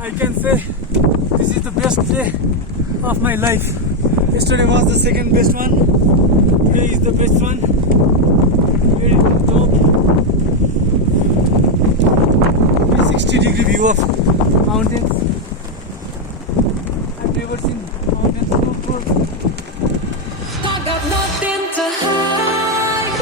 I can say this is the best day of my life. Yesterday was the second best one. Today is the best one. Here is the top. 360-degree view of mountains. I've never seen mountains so close. I got nothing to hide.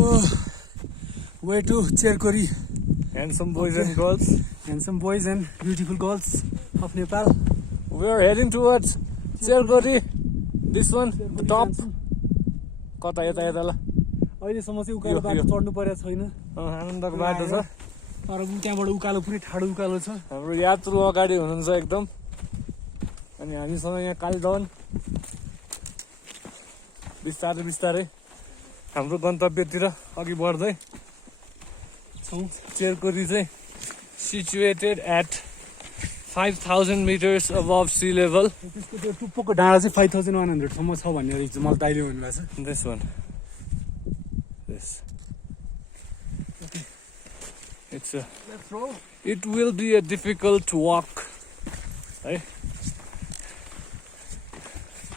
Oh, way to Tserko Ri. Handsome boys and girls. Handsome boys and beautiful girls of Nepal. We are heading towards Tserko Ri. This one, the top. कता यता यता ल अहिलेसम्म चाहिँ उकालो बाटो चढ्नु परेको छैन। आनन्दको बाटो छ तर त्यहाँबाट उकालो पुरै ठाडो उकालो छ। हाम्रो यात्रु अगाडि हुनुहुन्छ एकदम अनि हामीसँग यहाँ कालीदवन बिस्तारै बिस्तारै हाम्रो गन्तव्यतिर अघि बढ्दै छौँ। Tserko Ri चाहिँ situated at 5,000 meters above sea level. त्यसको त्यो टुप्पोको डाँडा चाहिँ 5,100 सम्म छ भन्ने रहेछ मलाई दाइले भन्नुभएको छ। This one. This. Okay. It's a. Let's roll. It will be a difficult walk. है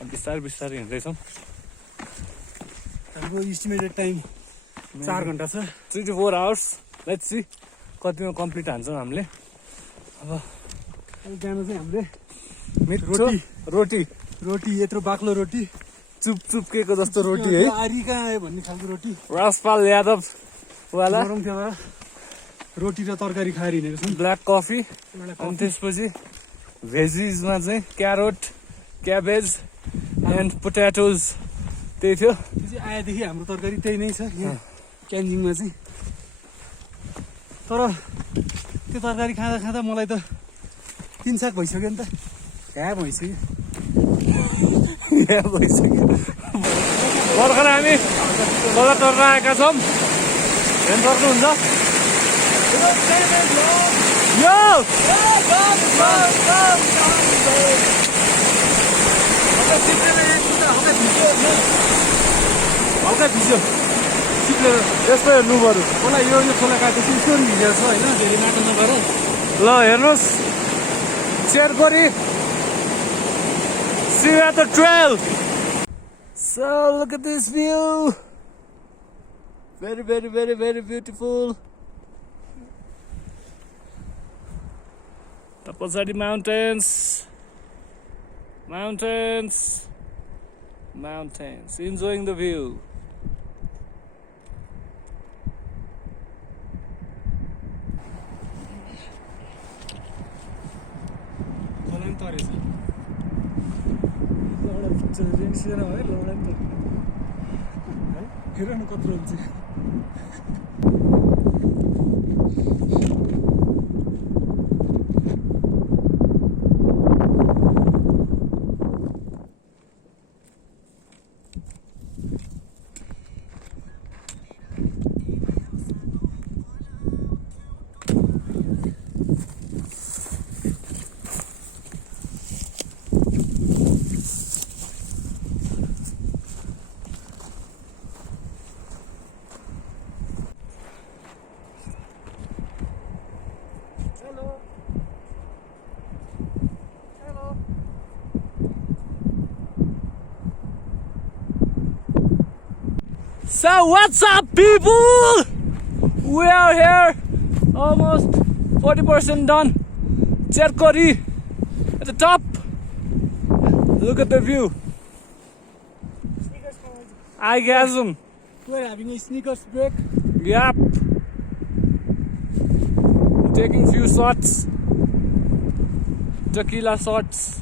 बिस्तारै बिस्तारै हिँड्दैछौँ। हाम्रो इस्टिमेटेड टाइम 4 घण्टा छ। 3 to 4 hours. Let's see कतिमा कम्प्लिट हान्छौँ हामीले। अब जानु चाहिँ हामीले रोटी रोटी यत्रो बाक्लो रोटी चुपचुप्केको जस्तो रोटी है। आरी कहाँ आयो भन्ने खालको रोटी। राजपाल यादव वाला गरम थियो रोटी र तरकारी खाएर हिँडेको छौँ। ब्ल्याक कफी अनि त्यसपछि भेजिजमा चाहिँ क्यारोट क्याबेज एन्ड पोट्याटोज त्यही थियो। त्यो चाहिँ आएदेखि हाम्रो तरकारी त्यही नै छ यहाँ क्यान्जिङमा चाहिँ। तर त्यो तरकारी खाँदा खाँदा मलाई त 3 साग भइसक्यो नि त। घाँ भइसक्यो। भर्खर हामी खोला तर्न आएका छौँ। हेर्नु सक्नुहुन्छ हल्का भिज्यो चिप्लेर यस्तो हेर्नु पर्यो। खोला यो खोला काटेपछि यस्तो भिजेको छ होइन धेरै माटो नभएर। ल हेर्नुहोस् Tserko Ri. See you at the trail. So look at this view. Very, very, very, very beautiful. Tapasari mountains. Mountains. Mountains. Enjoying the view. तरेछ लौडा रेन्सिएर है लौडा नि है हेर्नु कत्रो हुन्छ। So what's up people? We are here almost 40% done. Tserko Ri at the top. Look at the view. Orgasm. We're having a sneakers break. Yep. Taking few shots. Tequila shots.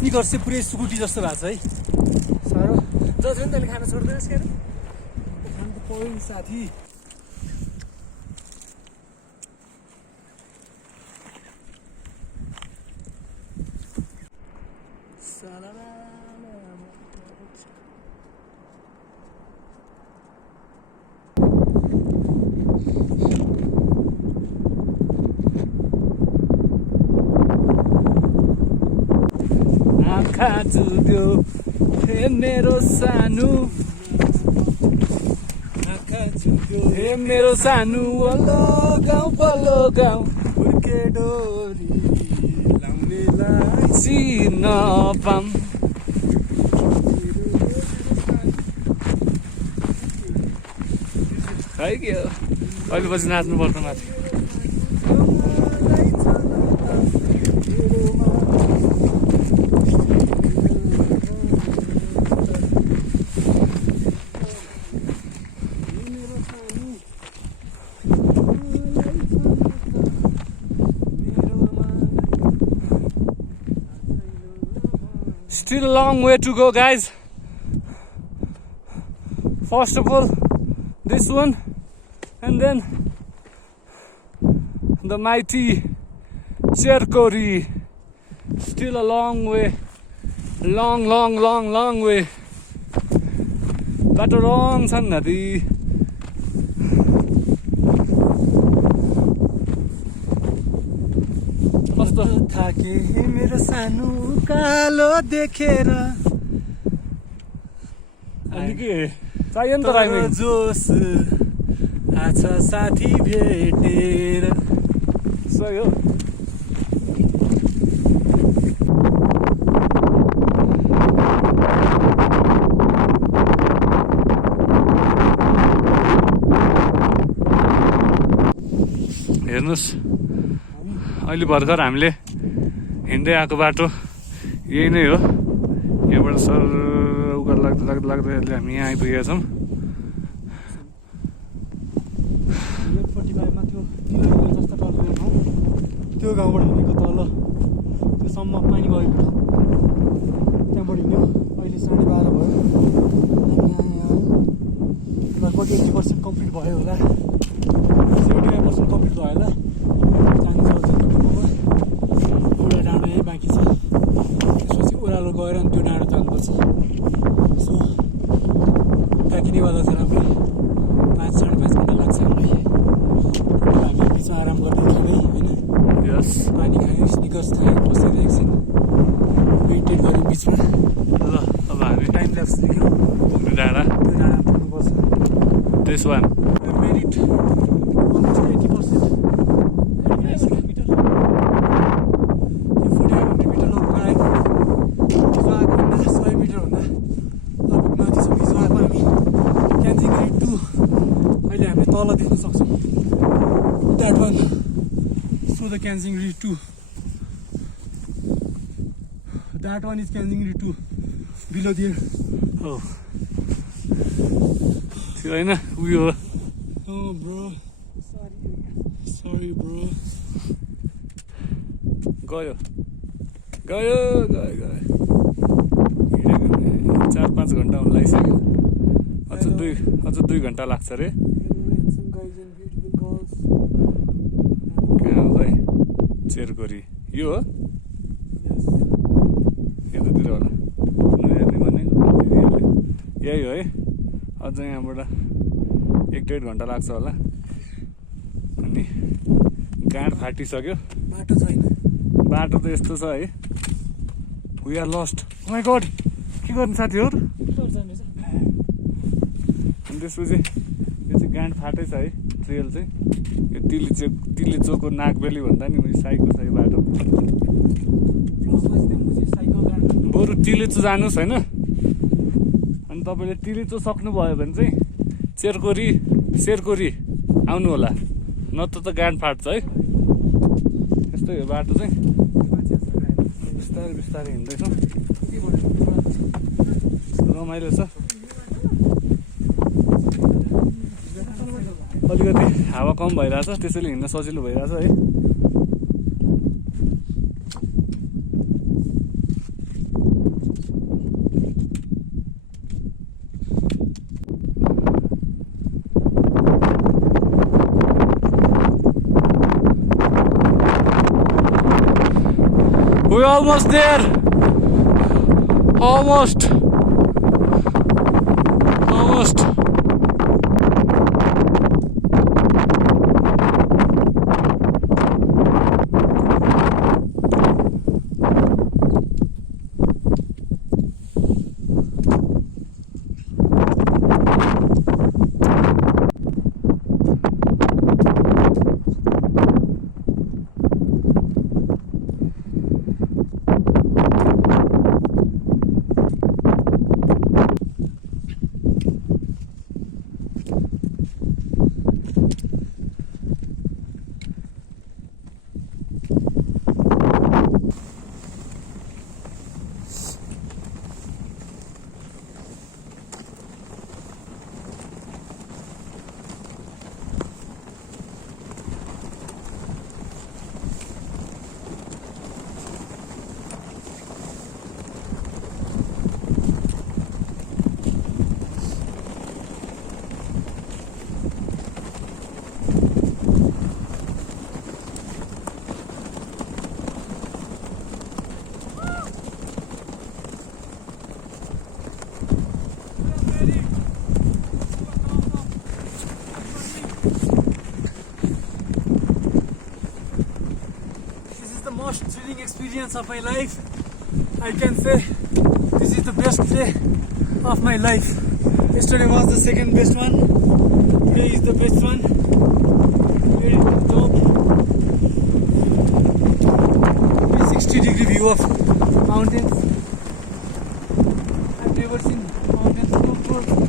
Snickers चाहिँ पुरै scooty जस्तो भएको छ है। साह्रो जज नि तैँले खान छोड्दैनस् के अरे खानु त पऱ्यो नि साथी। आँखा चुद्यो हे मेरो सानो आँखा चुद्यो हे मेरो सानो वल्लो गाउँ हुर्के डोरी लाउनेलाई चिन्न पाम खै के हो अहिले पछि नाच्नुपर्छ माथि Still a long way to go, guys. First of all, this one, and then the mighty Tserko Ri. Still a long way, long way. Bato wrong san nadi. कस्तो थाके मेरो सानो कालो देखेर अनि के चाहियो नि त राइमिङ जोस आछा साथी भेटेर सही हो हेर्नुहोस् अहिले भर्खर हामीले हिँड्दै आएको बाटो यही नै हो यहाँबाट सर उकालो लाग्दै हामी यहाँ आइपुगेका छौँ त्यो गाउँबाट हिँडेको तल त्योसम्म पानी गएको त्यहाँबाट हिँड्यो अहिले 12:30 भयो हामी यहाँ लगभग 80% कम्प्लिट भयो होला 75% कम्प्लिट भयो होला एउटा डाँडो यहीँ बाँकी छ त्यसपछि ओह्रालो गएर अनि त्यो डाँडो जानुपर्छ सो काकिनेवाला छ राम्रो 5-5.5 घन्टा लाग्छ हामीलाई हामी बिचमा आराम गर्दै खाँदै होइन यस पानी खायो स्निकर्स खायो बसेर एकछिन मेन्टेन गऱ्यो बिचमा ल अब हामी टाइम ल्याप्स देख्यो पुग्ने डाँडा त्यो डाँडा पुग्नुपर्छ this one merit almost 80% metre यो 4500 मिटर लगभग आयो हिजो आएकोभन्दा 100 मिटरभन्दा लगभग माथि छ हिजो आएको हामी क्यान्जिङ रि 2 अहिले हामीले तल देख्न सक्छौँ that one so the Kyanjin रि 2 द्याट वान इज क्यान्जिङ रि 2 बिलो दियर हो त्यो होइन उयो हो Oh, bro. Sorry, bro. गयो हिँडेको 4-5 घन्टा हुन लागिसक्यो अझ 2 घन्टा लाग्छ अरे Some guys and beautiful girls. कहाँ हो खै Tserko Ri यो हो Yes. यतातिर होला नहेर्ने भनेको यही हो है अझ यहाँबाट 1-1.5 घन्टा लाग्छ होला अनि गाँड फाटिसक्यो बाटो छैन बाटो त यस्तो छ है we are lost my god के गर्नु साथीहरू अनि त्यसपछि यो चाहिँ गाँड फाटेछ है ट्रेल चाहिँ यो तिली चोकको नागबेली भन्दा नि साइको छ यो बाटो बरु टिलेचो जानुहोस् होइन अनि तपाईँले टिलेचो सक्नुभयो भने चाहिँ Tserko Ri आउनु होला नत्र त गाँड फाट्छ है यस्तै हो बाटो चाहिँ बिस्तारै हिँड्दैछौँ रमाइलो छ अलिकति हावा कम भइरहेछ त्यसैले हिँड्न सजिलो भइरहेछ है We're almost there. Almost. riding experience of my life. I can say this is the best day of my life. Yesterday was the second best one. Today is the best one. Very top. 360-degree view of mountains. I've never seen mountains so close.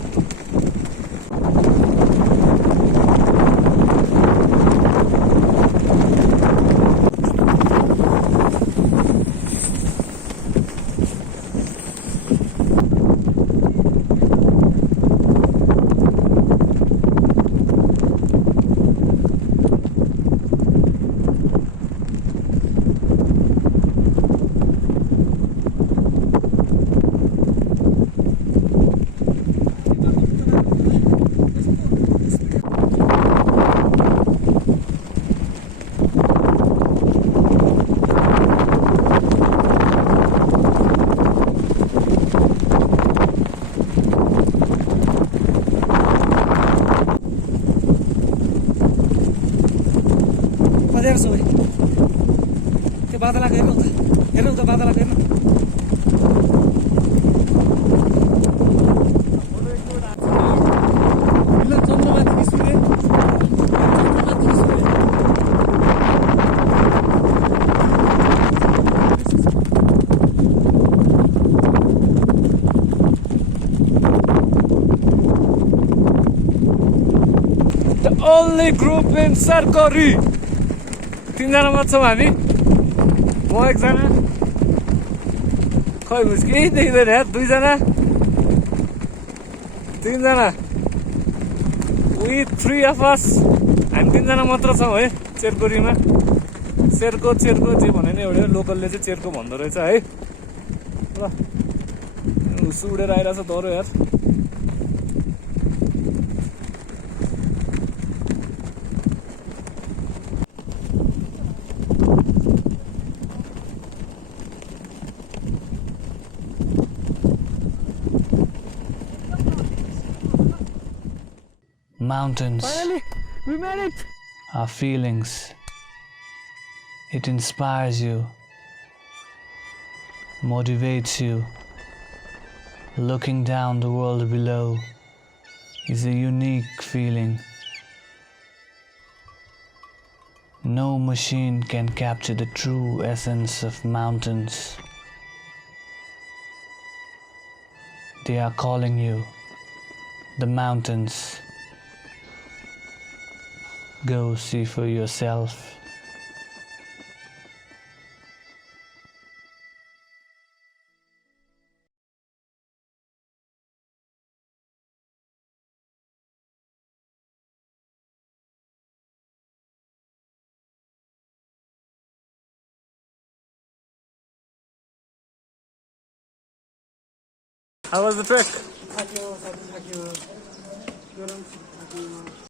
त्यो बादलाको हेर्नु त बादलाको हेर्नु चन्द्रमाथि निस्किने The only group in Tserko Ri. 3 जना मात्र छौँ हामी म एकजना खै हुस्की देखिँदैन यार 2 जना 3 जना we 3 of us हामी 3 जना मात्र छौँ है चेर्को रिमा चेर्को जे भने नि एउटा लोकलले चाहिँ चेर्को भन्दो रहेछ है ल हुस्सु उडेर आइरहेछ डरो यार Mountains Finally, we made it! are feelings. It inspires you, motivates you. Looking down the world below is a unique feeling. No machine can capture the true essence of mountains. They are calling you, the mountains. Go see for yourself. How was the trek? Thank you.